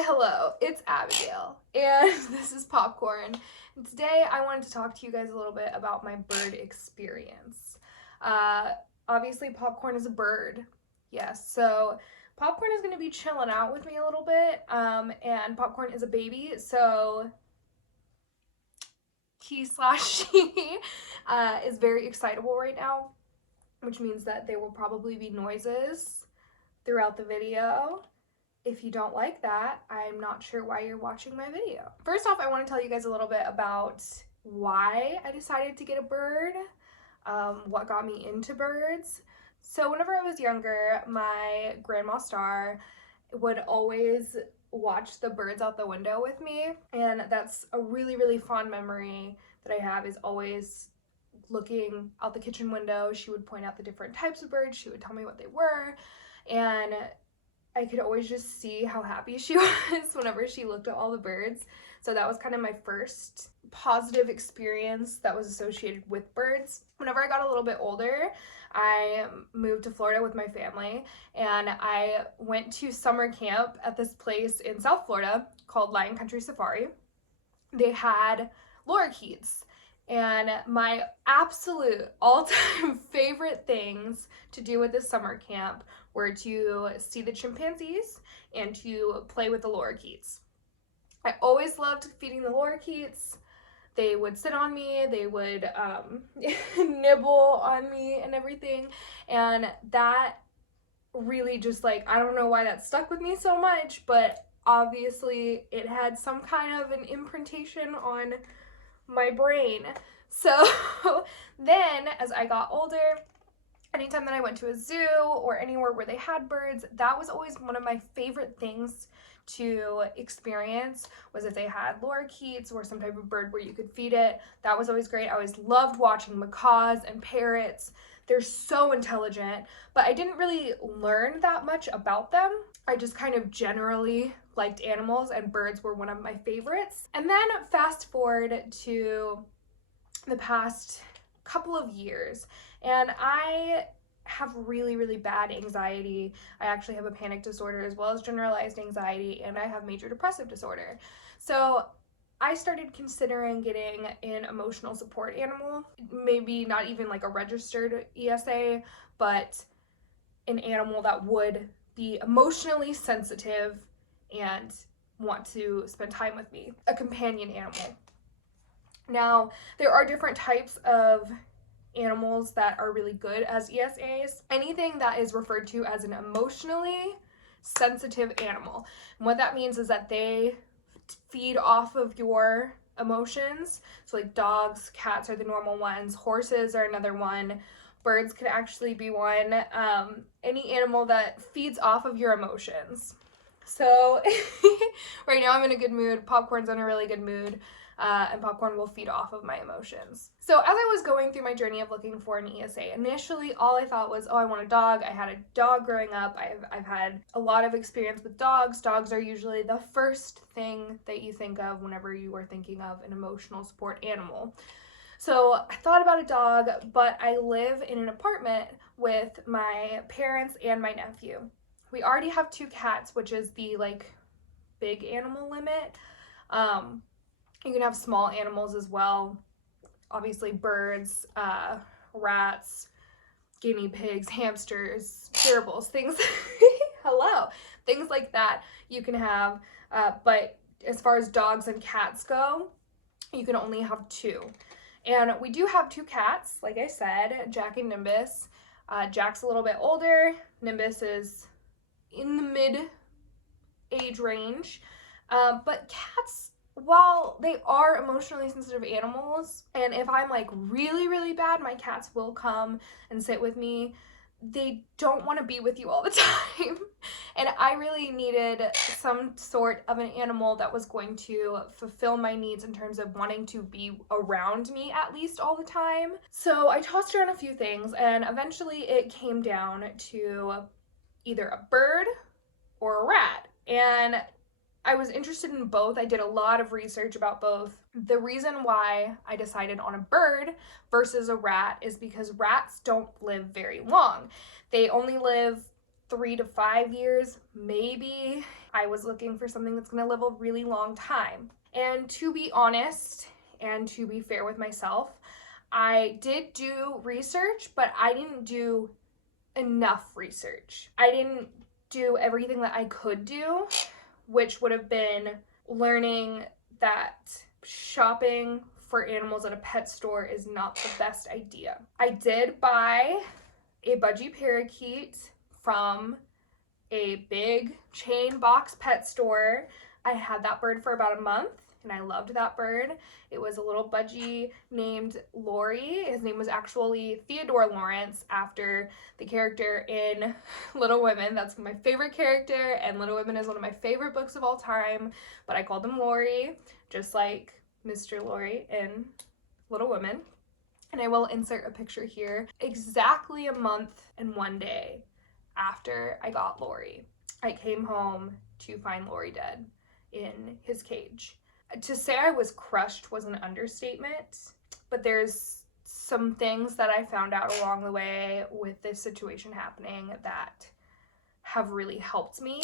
Hi, hello, it's Abigail, and this is Popcorn. And today I wanted to talk to you guys a little bit about my bird experience. Uh, Obviously, Popcorn is a bird, yes, so Popcorn is going to be chilling out with me a little bit, and Popcorn is a baby, so he/she is very excitable right now, which means that there will probably be noises throughout the video. If you don't like that, I'm not sure why you're watching my video. First off, I want to tell you guys a little bit about why I decided to get a bird, what got me into birds. So whenever I was younger, my grandma Star would always watch the birds out the window with me, and that's a really, really fond memory that I have, is always looking out the kitchen window. She would point out the different types of birds, she would tell me what they were, and I could always just see how happy she was whenever she looked at all the birds. So that was kind of my first positive experience that was associated with birds. Whenever I got a little bit older, I moved to Florida with my family, and I went to summer camp at this place in South Florida called Lion Country Safari. They had lorikeets, and my absolute all-time favorite things to do at this summer camp were to see the chimpanzees and to play with the lorikeets. I always loved feeding the lorikeets. They would sit on me, they would nibble on me and everything, and that really just, like, I don't know why that stuck with me so much, but obviously it had some kind of an imprintation on my brain. So then as I got older, anytime that I went to a zoo or anywhere where they had birds, that was always one of my favorite things to experience, was if they had lorikeets or some type of bird where you could feed it. That was always great. I always loved watching macaws and parrots. They're so intelligent, but I didn't really learn that much about them. I just kind of generally liked animals, and birds were one of my favorites. And then fast forward to the past couple of years, and I have really, really bad anxiety. I actually have a panic disorder as well as generalized anxiety, and I have major depressive disorder. So I started considering getting an emotional support animal, maybe not even like a registered ESA, but an animal that would be emotionally sensitive and want to spend time with me, a companion animal. Now, there are different types of animals that are really good as ESAs. Anything that is referred to as an emotionally sensitive animal. And what that means is that they feed off of your emotions. So like dogs, cats are the normal ones, horses are another one, birds could actually be one. Any animal that feeds off of your emotions. So right now I'm in a good mood, Popcorn's in a really good mood. And Popcorn will feed off of my emotions. So as I was going through my journey of looking for an ESA, initially all I thought was, oh, I want a dog. I had a dog growing up. I've had a lot of experience with dogs. Dogs are usually the first thing that you think of whenever you are thinking of an emotional support animal. So I thought about a dog, but I live in an apartment with my parents and my nephew. We already have 2 cats, which is the like big animal limit. You can have small animals as well, obviously birds, rats, guinea pigs, hamsters, gerbils, things, hello, things like that you can have, but as far as dogs and cats go, you can only have 2. And we do have 2 cats, like I said, Jack and Nimbus. Jack's a little bit older, Nimbus is in the mid-age range, but cats, while they are emotionally sensitive animals, and if I'm like really, really bad, my cats will come and sit with me, they don't want to be with you all the time. And I really needed some sort of an animal that was going to fulfill my needs in terms of wanting to be around me at least all the time. So I tossed around a few things, and eventually it came down to either a bird or a rat. And I was interested in both. I did a lot of research about both. The reason why I decided on a bird versus a rat is because rats don't live very long. They only live 3 to 5 years, maybe I was looking for something that's gonna live a really long time. And to be honest, and to be fair with myself, I did do research, but I didn't do enough research. I didn't do everything that I could do, which would have been learning that shopping for animals at a pet store is not the best idea. I did buy a budgie parakeet from a big chain box pet store. I had that bird for about a month and I loved that bird. It was a little budgie named Lori. His name was actually Theodore Lawrence, after the character in Little Women. That's my favorite character, and Little Women is one of my favorite books of all time, but I called him Lori, just like Mr. Lori in Little Women. And I will insert a picture here. Exactly a month and 1 day after I got Lori, I came home to find Lori dead in his cage. To say I was crushed was an understatement, but there's some things that I found out along the way with this situation happening that have really helped me.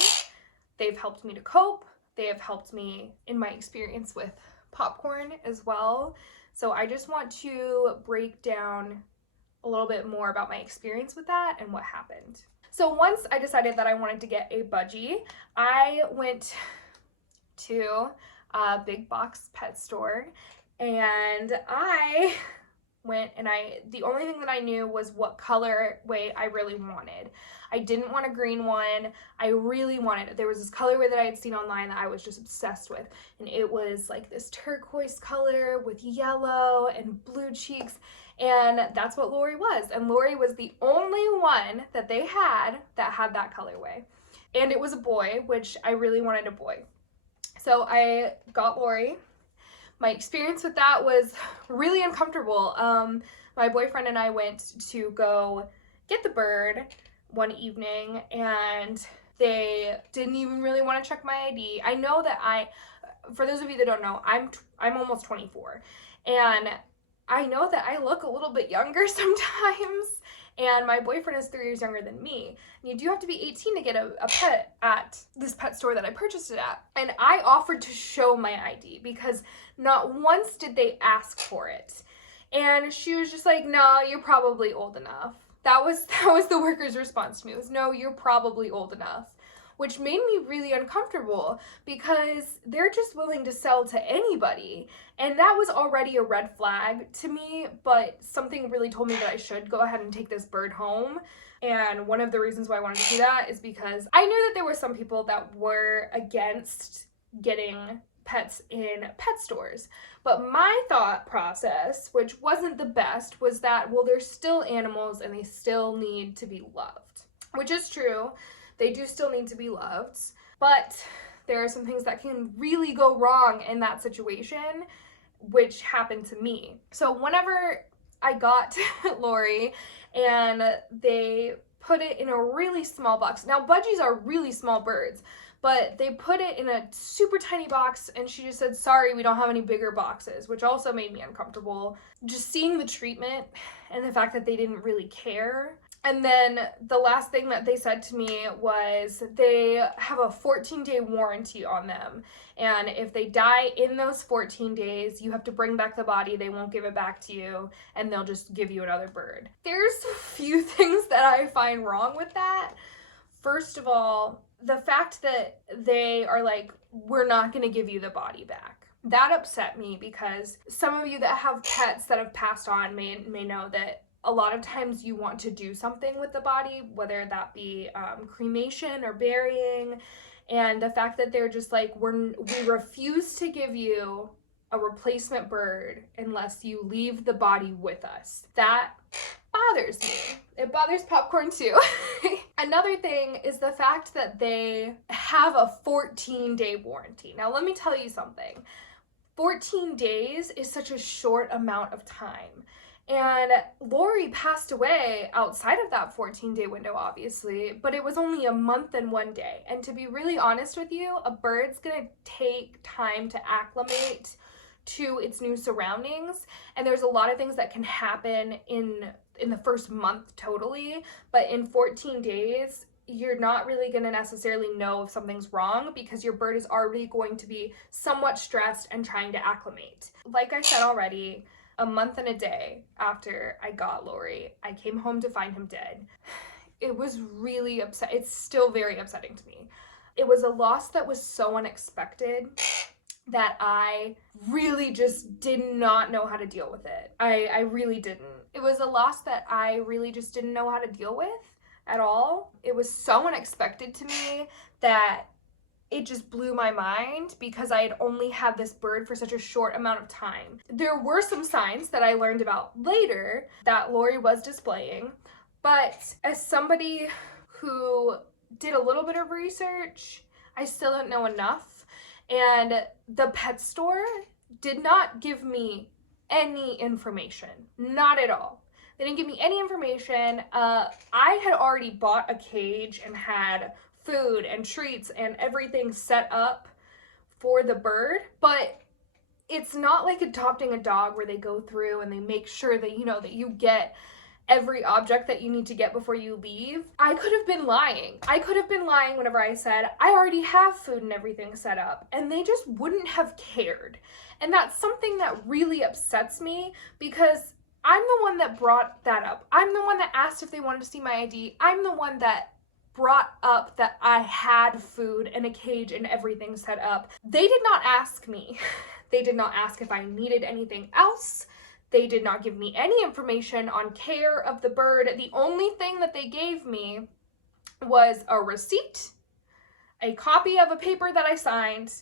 They've helped me to cope. They have helped me in my experience with popcorn as well. So I just want to break down a little bit more about my experience with that and what happened. So once I decided that I wanted to get a budgie, I went to a big box pet store, and I went and the only thing that I knew was what colorway I really wanted. I didn't want a green one. I really wanted, there was this colorway that I had seen online that I was just obsessed with, and it was like this turquoise color with yellow and blue cheeks, and that's what Lori was. And Lori was the only one that they had that had that colorway, and it was a boy, which I really wanted a boy. So I got Lori. My experience with that was really uncomfortable. My boyfriend and I went to go get the bird one evening, and they didn't even really want to check my ID. I know that for those of you that don't know, I'm almost 24, and I know that I look a little bit younger sometimes, and my boyfriend is 3 years younger than me. And you do have to be 18 to get a pet at this pet store that I purchased it at. And I offered to show my ID because not once did they ask for it. And she was just like, no, you're probably old enough. That was the worker's response to me. It was, no, you're probably old enough. Which made me really uncomfortable because they're just willing to sell to anybody. And that was already a red flag to me, but something really told me that I should go ahead and take this bird home. And one of the reasons why I wanted to do that is because I knew that there were some people that were against getting pets in pet stores. But my thought process, which wasn't the best, was that, well, they're still animals and they still need to be loved, which is true. They do still need to be loved, but there are some things that can really go wrong in that situation, which happened to me. So whenever I got Lori and they put it in a really small box. Now, budgies are really small birds, but they put it in a super tiny box, and she just said, sorry, we don't have any bigger boxes, which also made me uncomfortable. Just seeing the treatment and the fact that they didn't really care. And then the last thing that they said to me was they have a 14-day warranty on them. And if they die in those 14 days, you have to bring back the body. They won't give it back to you, and they'll just give you another bird. There's a few things that I find wrong with that. First of all, the fact that they are like, we're not going to give you the body back. That upset me because some of you that have pets that have passed on may know that a lot of times you want to do something with the body, whether that be cremation or burying, and the fact that they're just like, we refuse to give you a replacement bird unless you leave the body with us. That bothers me. It bothers Popcorn too. Another thing is the fact that they have a 14-day warranty. Now let me tell you something. 14 days is such a short amount of time. And Lori passed away outside of that 14-day window, obviously, but it was only a month and 1 day. And to be really honest with you, a bird's gonna take time to acclimate to its new surroundings. And there's a lot of things that can happen in the first month totally, but in 14 days, you're not really going to necessarily know if something's wrong because your bird is already going to be somewhat stressed and trying to acclimate. Like I said already, a month and a day after I got Lori, I came home to find him dead. It was really upset. It's still very upsetting to me. It was a loss that was so unexpected that I really just did not know how to deal with it. I really didn't. It was a loss that I really just didn't know how to deal with at all. It was so unexpected to me that it just blew my mind because I had only had this bird for such a short amount of time. There were some signs that I learned about later that Lori was displaying, but as somebody who did a little bit of research, I still didn't know enough. And the pet store did not give me any information, not at all. They didn't give me any information. I had already bought a cage and had food and treats and everything set up for the bird, but it's not like adopting a dog where they go through and they make sure that, that you get every object that you need to get before you leave. I could have been lying. I could have been lying whenever I said, I already have food and everything set up, and they just wouldn't have cared. And that's something that really upsets me because I'm the one that brought that up. I'm the one that asked if they wanted to see my ID. I'm the one that brought up that I had food and a cage and everything set up. They did not ask me. They did not ask if I needed anything else. They did not give me any information on care of the bird. The only thing that they gave me was a receipt, a copy of a paper that I signed,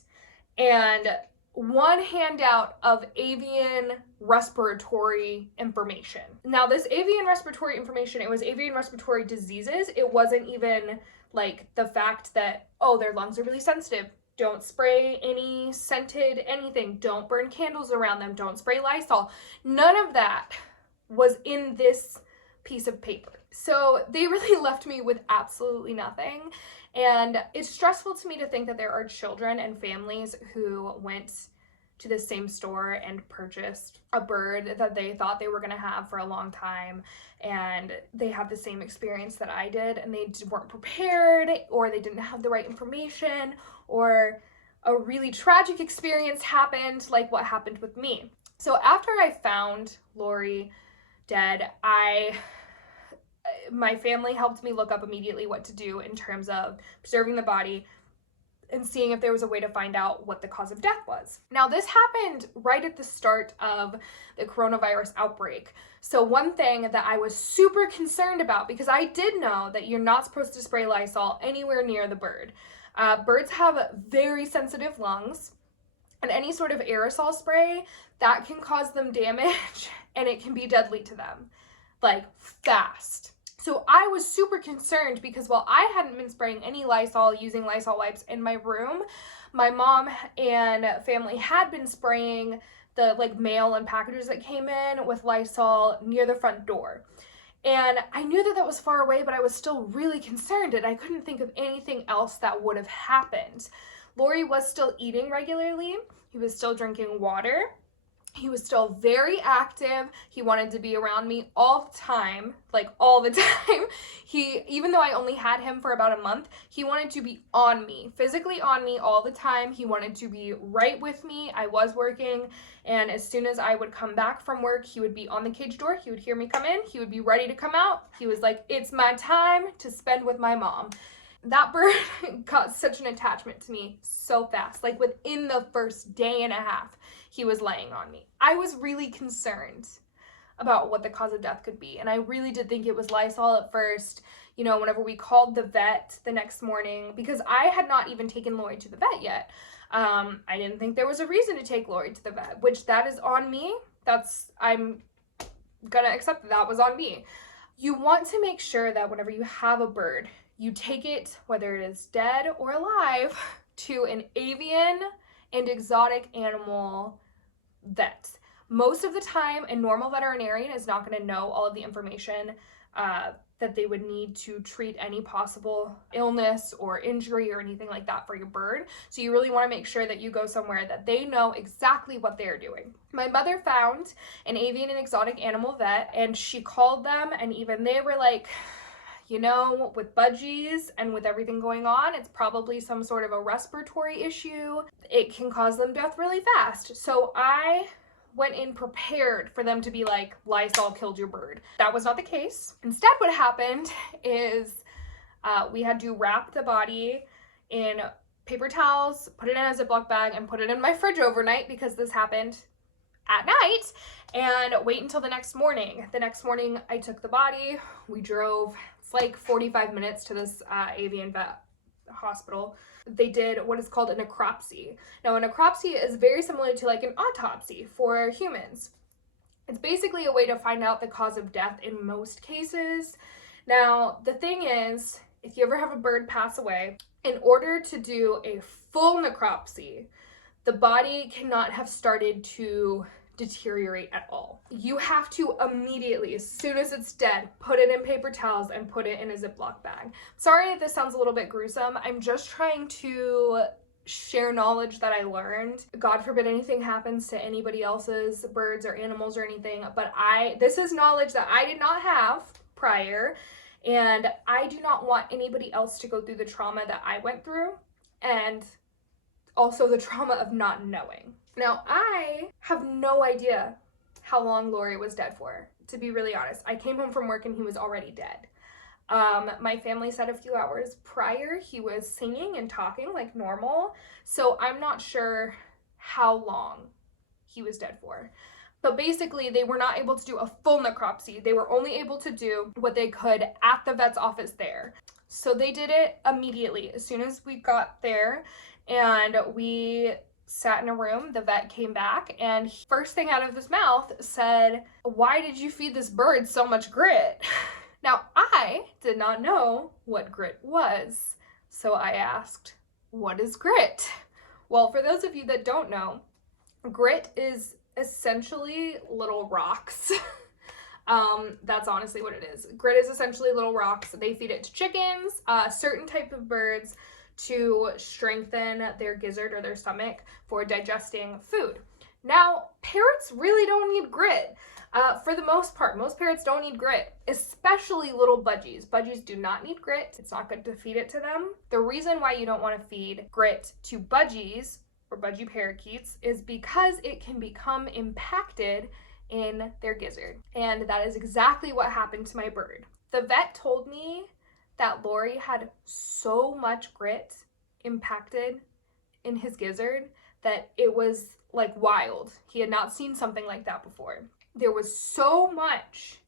and one handout of avian respiratory information. Now, this avian respiratory information, it was avian respiratory diseases. It wasn't even like the fact that, oh, their lungs are really sensitive. Don't spray any scented anything. Don't burn candles around them. Don't spray Lysol. None of that was in this piece of paper. So they really left me with absolutely nothing. And it's stressful to me to think that there are children and families who went to the same store and purchased a bird that they thought they were going to have for a long time, and they had the same experience that I did, and they weren't prepared, or they didn't have the right information, or a really tragic experience happened like what happened with me. So after I found Lori dead, my family helped me look up immediately what to do in terms of preserving the body and seeing if there was a way to find out what the cause of death was. Now, this happened right at the start of the coronavirus outbreak. So one thing that I was super concerned about, because I did know that you're not supposed to spray Lysol anywhere near the bird. Birds have very sensitive lungs, and any sort of aerosol spray, that can cause them damage, and it can be deadly to them, like fast. So I was super concerned because while I hadn't been spraying any Lysol, using Lysol wipes in my room, my mom and family had been spraying the mail and packages that came in with Lysol near the front door. And I knew that was far away, but I was still really concerned, and I couldn't think of anything else that would have happened. Lori was still eating regularly. He was still drinking water. He was still very active. He wanted to be around me all the time, all the time. Even though I only had him for about a month, he wanted to be on me, physically on me all the time. He wanted to be right with me. I was working, and as soon as I would come back from work, he would be on the cage door. He would hear me come in. He would be ready to come out. He was like, it's my time to spend with my mom. That bird got such an attachment to me so fast. Within the first day and a half, he was laying on me. I was really concerned about what the cause of death could be. And I really did think it was Lysol at first. Whenever we called the vet the next morning, because I had not even taken Lori to the vet yet. I didn't think there was a reason to take Lori to the vet, which that is on me. I'm gonna accept that was on me. You want to make sure that whenever you have a bird, you take it, whether it is dead or alive, to an avian and exotic animal vet. Most of the time, a normal veterinarian is not going to know all of the information that they would need to treat any possible illness or injury or anything like that for your bird. So you really want to make sure that you go somewhere that they know exactly what they're doing. My mother found an avian and exotic animal vet, and she called them, and even they were like, you know, with budgies and with everything going on, it's probably some sort of a respiratory issue. It can cause them death really fast. So I went in prepared for them to be like, Lysol killed your bird. That was not the case. Instead, what happened is we had to wrap the body in paper towels, put it in a Ziploc bag, and put it in my fridge overnight because this happened at night, and wait until the next morning. The next morning, I took the body. We drove, it's like 45 minutes to this avian vet hospital. They did what is called a necropsy. Now, a necropsy is very similar to like an autopsy for humans. It's basically a way to find out the cause of death in most cases. Now, the thing is, if you ever have a bird pass away, in order to do a full necropsy, the body cannot have started to deteriorate at all. You have to immediately, as soon as it's dead, put it in paper towels and put it in a Ziploc bag. Sorry if this sounds a little bit gruesome. I'm just trying to share knowledge that I learned. God forbid anything happens to anybody else's birds or animals or anything, but this is knowledge that I did not have prior, and I do not want anybody else to go through the trauma that I went through, and also the trauma of not knowing. Now, I have no idea how long Lori was dead for, to be really honest. I came home from work and he was already dead. My family said a few hours prior he was singing and talking like normal, so I'm not sure how long he was dead for. But basically, they were not able to do a full necropsy. They were only able to do what they could at the vet's office there. So they did it immediately. As soon as we got there and we sat in a room, the vet came back, and first thing out of his mouth said, "Why did you feed this bird so much grit?" Now, I did not know what grit was, so I asked, "What is grit?" Well, for those of you that don't know, grit is essentially little rocks. That's honestly what it is. Grit is essentially little rocks. They feed it to chickens, certain type of birds, to strengthen their gizzard or their stomach for digesting food. Now, parrots really don't need grit. For the most part, most parrots don't need grit, especially little budgies. Budgies do not need grit. It's not good to feed it to them. The reason why you don't want to feed grit to budgies or budgie parakeets is because it can become impacted in their gizzard. And that is exactly what happened to my bird. The vet told me that Lori had so much grit impacted in his gizzard that it was like wild. He had not seen something like that before. There was so much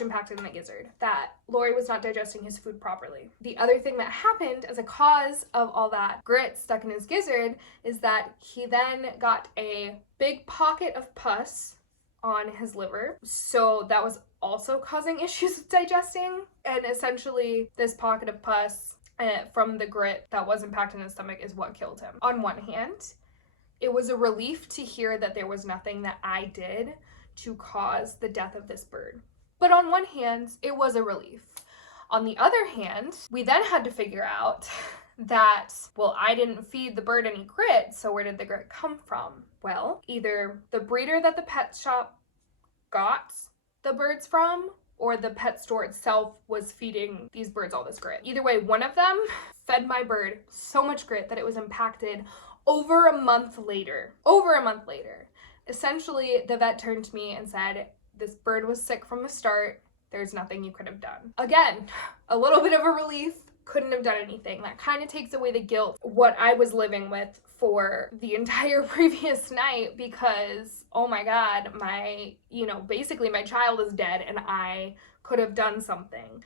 impacted in the gizzard that Lori was not digesting his food properly. The other thing that happened as a cause of all that grit stuck in his gizzard is that he then got a big pocket of pus on his liver. So that was also causing issues with digesting. And essentially, this pocket of pus from the grit that was impacting his stomach is what killed him. On one hand, it was a relief to hear that there was nothing that I did to cause the death of this bird. But on one hand, it was a relief. On the other hand, we then had to figure out that, well, I didn't feed the bird any grit, so where did the grit come from? Well, either the breeder that the pet shop got the birds from, or the pet store itself was feeding these birds all this grit. Either way, one of them fed my bird so much grit that it was impacted over a month later. Essentially, the vet turned to me and said, "This bird was sick from the start. There's nothing you could have done." Again, a little bit of a relief. Couldn't have done anything. That kind of takes away the guilt, what I was living with for the entire previous night, because, oh my God, basically my child is dead and I could have done something.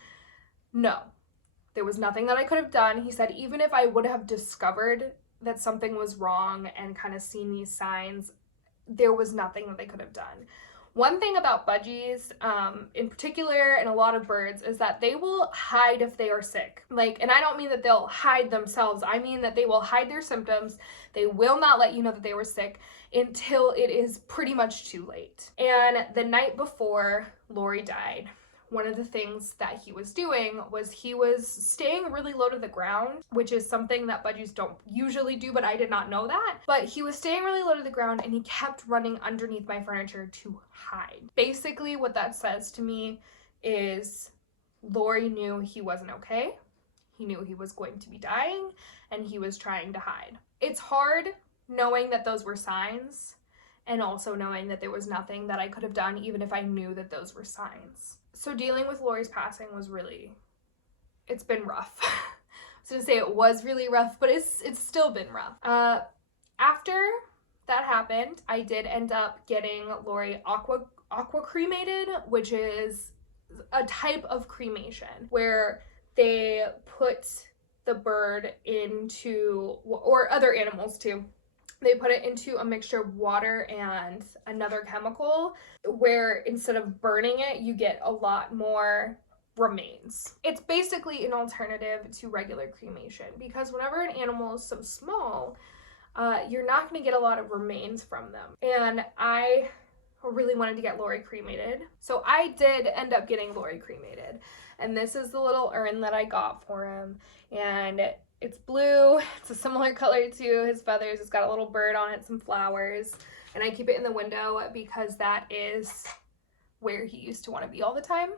No, there was nothing that I could have done. He said, even if I would have discovered that something was wrong and kind of seen these signs, there was nothing that they could have done. One thing about budgies, in particular, and a lot of birds, is that they will hide if they are sick. And I don't mean that they'll hide themselves. I mean that they will hide their symptoms. They will not let you know that they were sick until it is pretty much too late. And the night before Lori died, one of the things that he was doing was he was staying really low to the ground, which is something that budgies don't usually do, but I did not know that. But he was staying really low to the ground and he kept running underneath my furniture to hide. Basically, what that says to me is Lori knew he wasn't okay. He knew he was going to be dying, and he was trying to hide. It's hard knowing that those were signs, and also knowing that there was nothing that I could have done even if I knew that those were signs. So dealing with Lori's passing was really, it's been rough. I was gonna say it was really rough, but it's still been rough. After that happened, I did end up getting Lori aqua cremated, which is a type of cremation where they put the bird into, or other animals too, they put it into a mixture of water and another chemical where instead of burning it, you get a lot more remains. It's basically an alternative to regular cremation because whenever an animal is so small, you're not going to get a lot of remains from them. And I really wanted to get Lori cremated. So I did end up getting Lori cremated. And this is the little urn that I got for him. And it's blue. It's a similar color to his feathers. It's got a little bird on it, some flowers. And I keep it in the window because that is where he used to want to be all the time.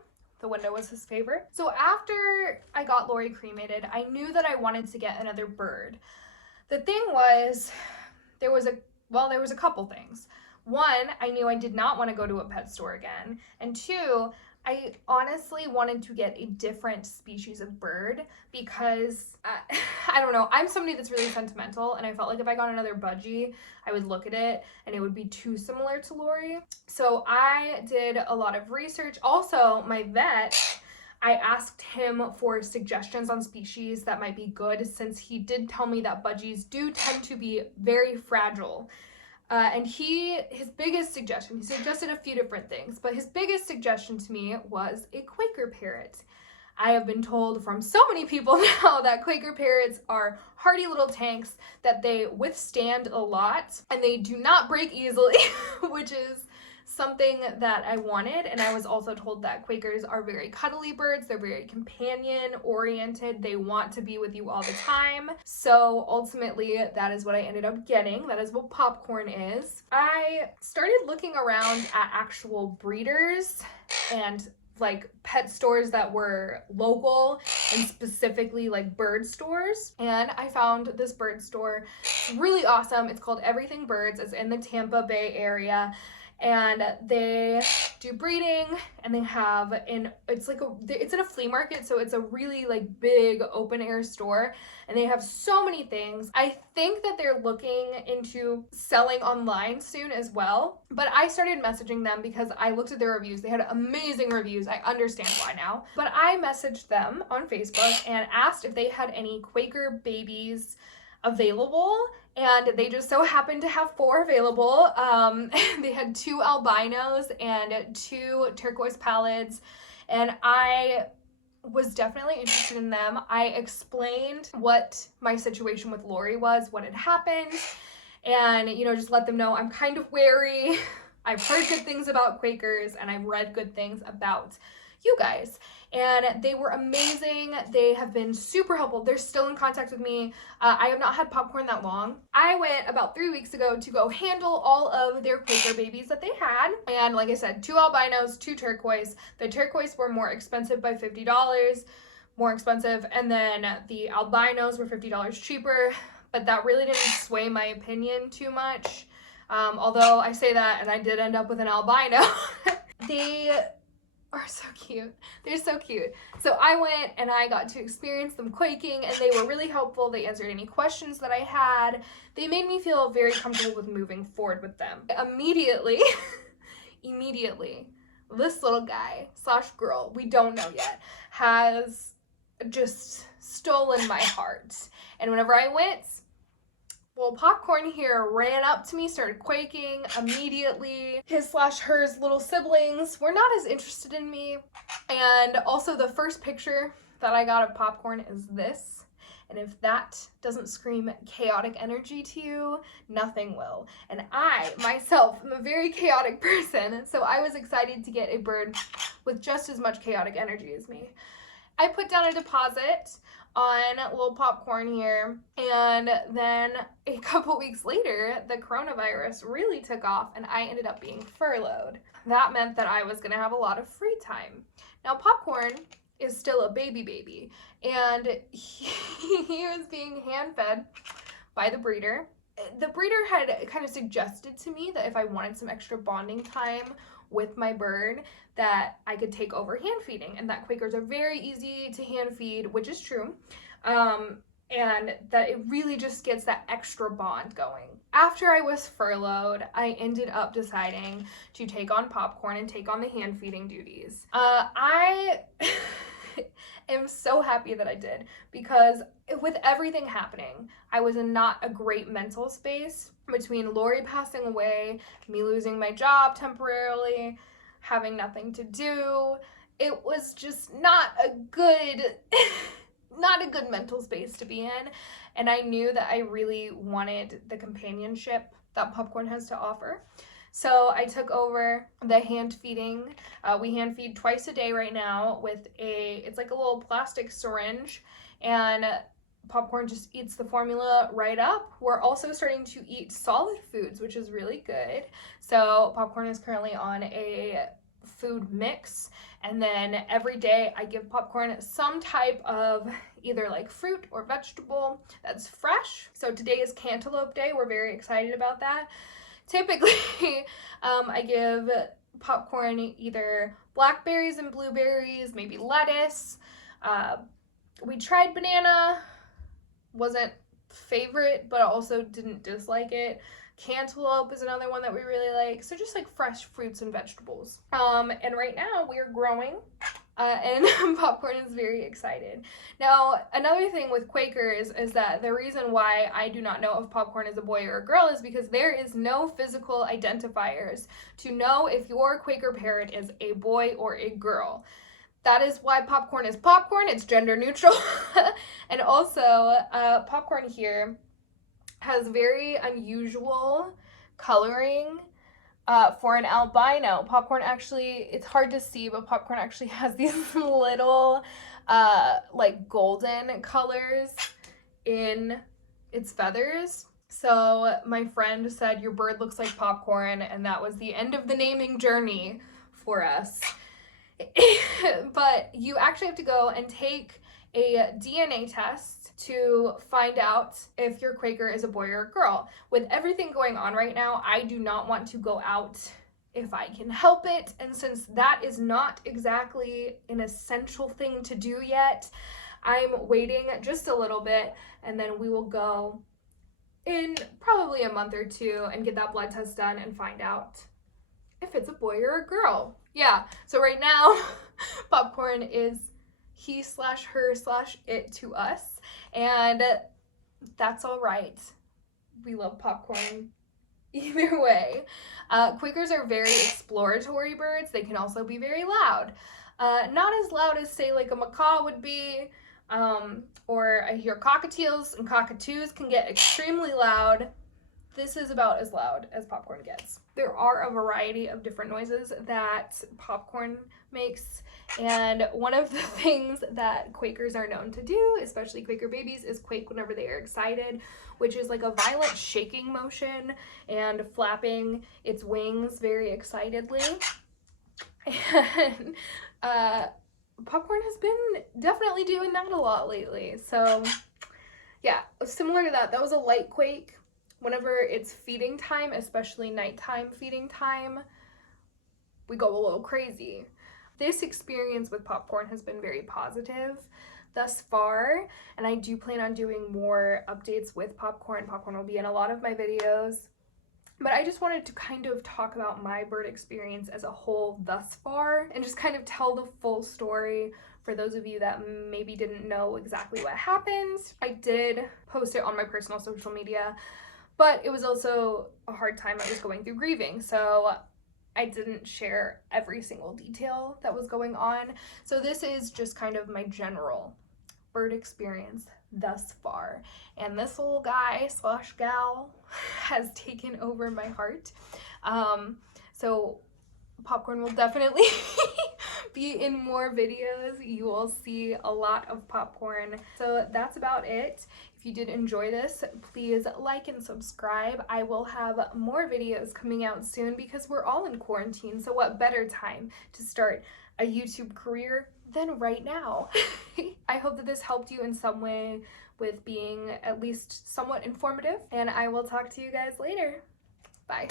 The window was his favorite. So after I got Lori cremated, I knew that I wanted to get another bird. The thing was, there was a couple things. One, I knew I did not want to go to a pet store again. And two, I honestly wanted to get a different species of bird because, I don't know, I'm somebody that's really sentimental, and I felt like if I got another budgie, I would look at it and it would be too similar to Lori. So I did a lot of research. Also, my vet, I asked him for suggestions on species that might be good, since he did tell me that budgies do tend to be very fragile. And his biggest suggestion, he suggested a few different things, but his biggest suggestion to me was a Quaker parrot. I have been told from so many people now that Quaker parrots are hardy little tanks, that they withstand a lot, and they do not break easily, which is something that I wanted. And I was also told that Quakers are very cuddly birds. They're very companion oriented. They want to be with you all the time. So ultimately, that is what I ended up getting. That is what Popcorn is. I started looking around at actual breeders and like pet stores that were local, and specifically like bird stores. And I found this bird store. It's really awesome. It's called Everything Birds. It's in the Tampa Bay area. And they do breeding, and they have it's in a flea market, so it's a really like big open air store, and they have so many things. I think that they're looking into selling online soon as well, but I started messaging them because I looked at their reviews. They had amazing reviews. I understand why now. But I messaged them on Facebook and asked if they had any Quaker babies available, and they just so happened to have 4 available. They had 2 albinos and 2 turquoise pallets, and I was definitely interested in them. I explained what my situation with Lori was, what had happened, and just let them know I'm kind of wary. I've heard good things about Quakers, and I've read good things about you guys. And they were amazing. They have been super helpful. They're still in contact with me. I have not had Popcorn that long. I went about 3 weeks ago to go handle all of their Quaker babies that they had. And like I said, 2 albinos, 2 turquoise. The turquoise were more expensive by $50, more expensive. And then the albinos were $50 cheaper, but that really didn't sway my opinion too much. Although I say that, and I did end up with an albino. They are so cute. They're so cute. So I went and I got to experience them quaking, and they were really helpful. They answered any questions that I had. They made me feel very comfortable with moving forward with them. Immediately, this little guy / girl, we don't know yet, has just stolen my heart. And whenever I went, well, Popcorn here ran up to me, started quaking immediately. His / hers little siblings were not as interested in me. And also the first picture that I got of Popcorn is this. And if that doesn't scream chaotic energy to you, nothing will. And I, myself, am a very chaotic person, so I was excited to get a bird with just as much chaotic energy as me. I put down a deposit on little Popcorn here, and then a couple weeks later, the coronavirus really took off, and I ended up being furloughed. That meant that I was going to have a lot of free time. Now, Popcorn is still a baby, and he was being hand fed by the breeder. The breeder had kind of suggested to me that if I wanted some extra bonding time with my bird, that I could take over hand feeding, and that Quakers are very easy to hand feed, which is true. And that it really just gets that extra bond going. After I was furloughed, I ended up deciding to take on Popcorn and take on the hand feeding duties. I am so happy that I did, because with everything happening, I was in not a great mental space between Lori passing away, me losing my job temporarily, having nothing to do. It was just not a good mental space to be in, and I knew that I really wanted the companionship that Popcorn has to offer. So I took over the hand feeding. We hand feed twice a day right now with it's like a little plastic syringe, and Popcorn just eats the formula right up. We're also starting to eat solid foods, which is really good. So Popcorn is currently on a food mix, and then every day I give Popcorn some type of either like fruit or vegetable that's fresh. So today is Cantaloupe Day. We're very excited about that. Typically, I give Popcorn either blackberries and blueberries, maybe lettuce. We tried banana, wasn't favorite, but also didn't dislike it. Cantaloupe is another one that we really like. So just like fresh fruits and vegetables. And right now we're growing, and Popcorn is very excited. Now, another thing with Quakers is that the reason why I do not know if Popcorn is a boy or a girl is because there is no physical identifiers to know if your Quaker parrot is a boy or a girl. That is why Popcorn is Popcorn. It's gender neutral. And also, Popcorn here has very unusual coloring for an albino. Popcorn actually, it's hard to see, but Popcorn actually has these little like golden colors in its feathers. So my friend said, your bird looks like Popcorn, and that was the end of the naming journey for us. But you actually have to go and take a DNA test to find out if your Quaker is a boy or a girl. With everything going on right now, I do not want to go out if I can help it, and since that is not exactly an essential thing to do yet, I'm waiting just a little bit, and then we will go in probably a month or two and get that blood test done and find out if it's a boy or a girl. Yeah, so right now, Popcorn is he/her/it to us, and that's all right. We love Popcorn either way. Quakers are very exploratory birds. They can also be very loud. Not as loud as, say, like a macaw would be, or I hear cockatiels and cockatoos can get extremely loud. This is about as loud as Popcorn gets. There are a variety of different noises that Popcorn makes, and one of the things that Quakers are known to do, especially Quaker babies, is quake whenever they are excited, which is like a violent shaking motion and flapping its wings very excitedly. And Popcorn has been definitely doing that a lot lately. So yeah, similar to that, that was a light quake. Whenever it's feeding time, especially nighttime feeding time, we go a little crazy. This experience with Popcorn has been very positive thus far, and I do plan on doing more updates with Popcorn. Popcorn will be in a lot of my videos, but I just wanted to kind of talk about my bird experience as a whole thus far and just kind of tell the full story for those of you that maybe didn't know exactly what happened. I did post it on my personal social media, but it was also a hard time I was going through grieving, so I didn't share every single detail that was going on. So this is just kind of my general bird experience thus far. And this little guy/gal has taken over my heart. So Popcorn will definitely be in more videos. You will see a lot of Popcorn. So that's about it. If you did enjoy this, please like and subscribe. I will have more videos coming out soon because we're all in quarantine, so what better time to start a YouTube career than right now. I hope that this helped you in some way with being at least somewhat informative, and I will talk to you guys later. Bye.